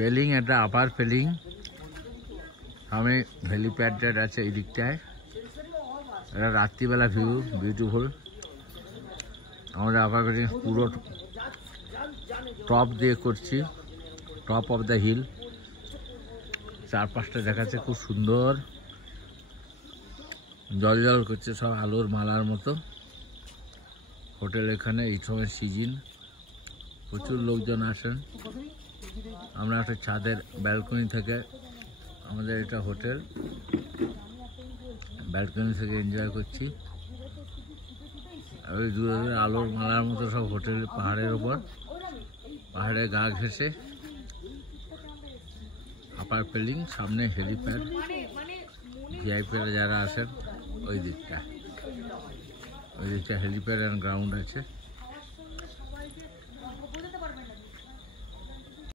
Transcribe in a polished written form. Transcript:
পেলিং, এটা আপার পেলিং। সামনে হেলিপ্যাড আছে এই দিকটায়। এটা রাত্রিবেলা ভিউ, বিউটিফুল। আমরা আপার পেলিং পুরো টপ দিয়ে করছি, টপ অফ দ্য হিল। চারপাশটা দেখাচ্ছে খুব সুন্দর, জল জল করছে, সব আলোর মালার মতো। হোটেল এখানে এই সময় সিজন, প্রচুর লোকজন আসেন। আমরা একটা ছাদের ব্যালকনি থেকে, আমাদের এটা হোটেল, ব্যালকনি থেকে এনজয় করছি। ওই দূরে দূরে আলোর মালার মতো সব হোটেল, পাহাড়ের ওপর, পাহাড়ে গা ঘেঁষে। আপার পেলিং, সামনে হেলিপ্যাড, ভিআইপিরা যারা আসেন ওই দিকটা হেলিপ্যাড অ্যান্ড গ্রাউন্ড আছে।